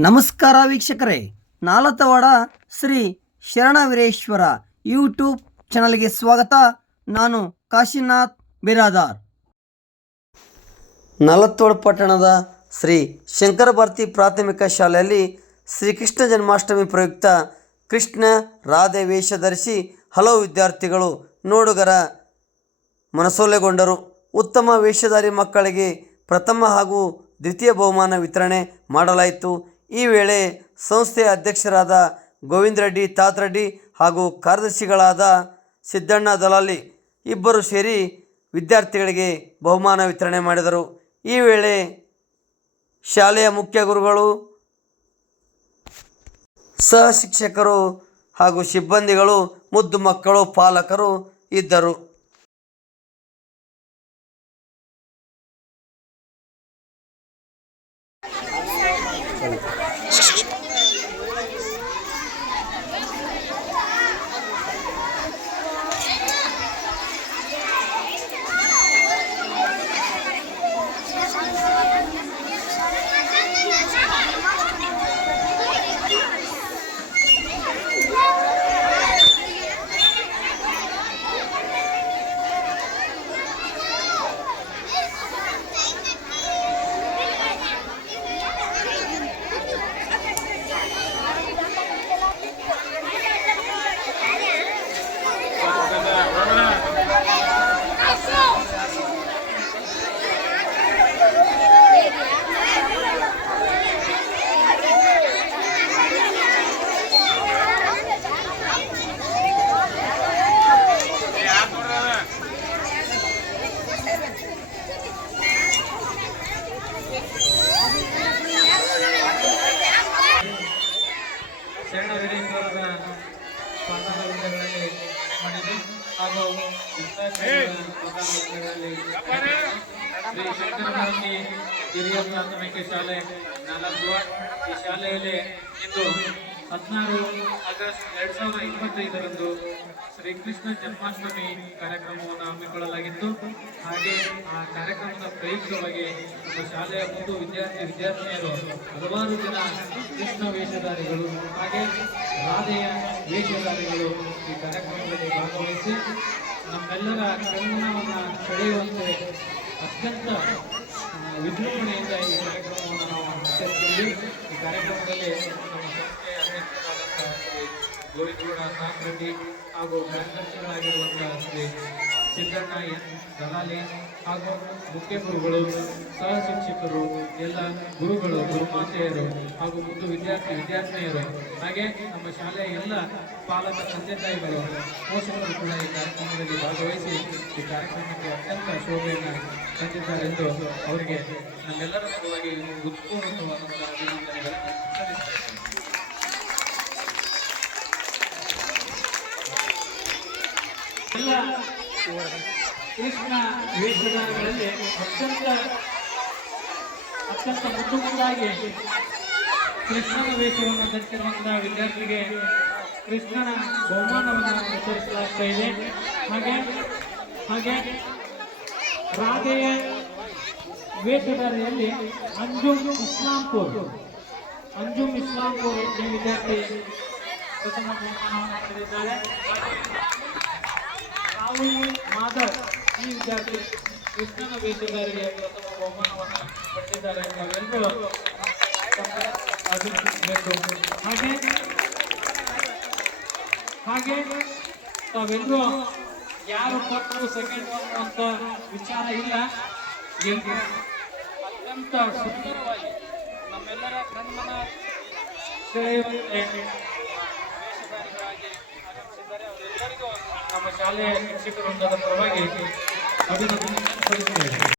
ನಮಸ್ಕಾರ ವೀಕ್ಷಕರೇ. ನಾಲತವಾಡ ಶ್ರೀ ಶರಣ ವೀರೇಶ್ವರ ಯೂಟ್ಯೂಬ್ ಚಾನಲ್ಗೆ ಸ್ವಾಗತ. ನಾನು ಕಾಶಿನಾಥ್ ಬಿರಾದಾರ್. ನಲತ್ತೋಡ್ ಪಟ್ಟಣದ ಶ್ರೀ ಶಂಕರ ಭಾರತಿ ಪ್ರಾಥಮಿಕ ಶಾಲೆಯಲ್ಲಿ ಶ್ರೀಕೃಷ್ಣ ಜನ್ಮಾಷ್ಟಮಿ ಪ್ರಯುಕ್ತ ಕೃಷ್ಣ ರಾಧೆ ವೇಷ ಧರಿಸಿ ಹಲವು ವಿದ್ಯಾರ್ಥಿಗಳು ನೋಡುಗರ ಮನಸೋಲೆಗೊಂಡರು. ಉತ್ತಮ ವೇಷಧಾರಿ ಮಕ್ಕಳಿಗೆ ಪ್ರಥಮ ಹಾಗೂ ದ್ವಿತೀಯ ಬಹುಮಾನ ವಿತರಣೆ ಮಾಡಲಾಯಿತು. ಈ ವೇಳೆ ಸಂಸ್ಥೆಯ ಅಧ್ಯಕ್ಷರಾದ ಗೋವಿಂದ ರೆಡ್ಡಿ ತಾತ್ರೆಡ್ಡಿ ಹಾಗೂ ಕಾರ್ಯದರ್ಶಿಗಳಾದ ಸಿದ್ದಣ್ಣ ದಲಾಲಿ ಇಬ್ಬರು ಸೇರಿ ವಿದ್ಯಾರ್ಥಿಗಳಿಗೆ ಬಹುಮಾನ ವಿತರಣೆ ಮಾಡಿದರು. ಈ ವೇಳೆ ಶಾಲೆಯ ಮುಖ್ಯ ಗುರುಗಳು ಸಹ ಶಿಕ್ಷಕರು ಹಾಗೂ ಸಿಬ್ಬಂದಿಗಳು, ಮುದ್ದು ಮಕ್ಕಳು, ಪಾಲಕರು ಇದ್ದರು. ಹಾಗೂ ಭಾರತಿ ಹಿರಿಯ ಪ್ರಾಥಮಿಕ ಶಾಲೆ ನಾಲ್ಕು ಈ ಶಾಲೆಯಲ್ಲಿ ಇಂದು ಹದಿನಾರು ಆಗಸ್ಟ್ ಎರಡ್ ಸಾವಿರದ ಇಪ್ಪತ್ತೈದರಂದು ಶ್ರೀಕೃಷ್ಣ ಜನ್ಮಾಷ್ಟಮಿ ಕಾರ್ಯಕ್ರಮವನ್ನು ಹಮ್ಮಿಕೊಳ್ಳಲಾಗಿತ್ತು. ಹಾಗೆ ಆ ಕಾರ್ಯಕ್ರಮದ ಪ್ರಯುಕ್ತವಾಗಿ ನಮ್ಮ ಶಾಲೆಯ ಒಂದು ವಿದ್ಯಾರ್ಥಿ ವಿದ್ಯಾರ್ಥಿನಿಯರು ಹಲವಾರು ಜನ ಕೃಷ್ಣ ವೇಷಧಾರಿಗಳು ಹಾಗೆ ರಾಧೆಯ ವೇಷಧಾರಿಗಳು ಈ ಕಾರ್ಯಕ್ರಮದಲ್ಲಿ ಭಾಗವಹಿಸಿ ನಮ್ಮೆಲ್ಲರ ಕಣ್ಣವನ್ನು ಸೆಳೆಯುವಂತೆ ಅತ್ಯಂತ ವಿಜೃಂಭಣೆಯಿಂದ ಈ ಕಾರ್ಯಕ್ರಮವನ್ನು ನಾವು ಈ ಕಾರ್ಯಕ್ರಮದಲ್ಲಿ ನಮ್ಮ ಸಂಸ್ಥೆಯ ಅಧ್ಯಕ್ಷರಾದಂತಹ ಶ್ರೀ ನಾಥ್ ರೆಡ್ಡಿ ಹಾಗೂ ಕಾರ್ಯದರ್ಶಿಗಳಾಗಿರುವಂತಹ ಶ್ರೀ ಸಿದ್ದಣ್ಣ ಎನ್. ದಲಾಲಿ ಹಾಗೂ ಮುಖ್ಯ ಗುರುಗಳು, ಸಹ ಶಿಕ್ಷಕರು, ಎಲ್ಲ ಗುರುಗಳು, ಗುರುಮಾತೆಯರು ಹಾಗೂ ಮುದ್ದು ವಿದ್ಯಾರ್ಥಿ, ವಿದ್ಯಾರ್ಥಿನಿಯರು, ಹಾಗೆ ನಮ್ಮ ಶಾಲೆಯ ಎಲ್ಲ ಪಾಲಕ ತಂದೆ ತಾಯಿಗಳು, ಪೋಷಕರು ಕೂಡ ಈ ಕಾರ್ಯಕ್ರಮದಲ್ಲಿ ಭಾಗವಹಿಸಿ ಈ ಕಾರ್ಯಕ್ರಮಕ್ಕೆ ಅತ್ಯಂತ ಶೋಭೆಯನ್ನು ತಂದಿದ್ದಾರೆ ಎಂದು ಅವರಿಗೆ ನಮ್ಮೆಲ್ಲರ ಪರವಾಗಿ ಉತ್ಪೂರ್ಣವಾದಂತಹ ಅಭಿನಂದನೆಗಳನ್ನು ಸಲ್ಲಿಸ್ತೇನೆ ಎಲ್ಲ ಕೃಷ್ಣ ವೇಷಧಾರಗಳಲ್ಲಿ ಅತ್ಯಂತ ಅತ್ಯಂತ ಮುದ್ದು ಮುಂದಾಗಿ ಕೃಷ್ಣನ ವೇಷವನ್ನು ಧರಿಸಿರುವಂತಹ ವಿದ್ಯಾರ್ಥಿಗೆ ಕೃಷ್ಣನ ಬಹುಮಾನವನ್ನು ವಿತರಿಸಲಾಗ್ತಾ ಇದೆ ಹಾಗೆ ಹಾಗೆ ರಾಧೆಯ ವೇಷಧಾರೆಯಲ್ಲಿ ಅಂಜುಮ್ ಇಸ್ಲಾಂಪುರ್ ಅಂಜುಮ್ ಇಸ್ಲಾಂಪುರ್ ವಿದ್ಯಾರ್ಥಿ ಪ್ರಥಮ ಬಹುಮಾನವನ್ನು ಪಡೆದಿದ್ದಾರೆ ರಾಹುಲ್ ಮಾಧವ್ ಈ ವಿದ್ಯಾರ್ಥಿ ಕೃಷ್ಣನ ವೇಷಧಾರಿಗೆ ಪ್ರಥಮ ಬಹುಮಾನವನ್ನು ಪಡೆದಿದ್ದಾರೆ ನಾವೆಲ್ಲರೂ ಅಭಿನಂದಿಸಬೇಕು ಹಾಗೆ ಹಾಗೆ ತಾವೆಲ್ಲರೂ ಯಾರು ಕೊಟ್ಟರು ಸೆಕೆಂಡ್ ಅಂತ ವಿಚಾರ ಇಲ್ಲ. ಅತ್ಯಂತ ಸುಂದರವಾಗಿ ನಮ್ಮೆಲ್ಲರ ಕಣ್ಮನ ಸೆಳೆಯುವಂತೆ ಶಾಲೆಯ ಶಿಕ್ಷಕರು ಪರವಾಗಿ ಅಭಿನಂದನೆ ಸಲ್ಲಿಸುತ್ತೇವೆ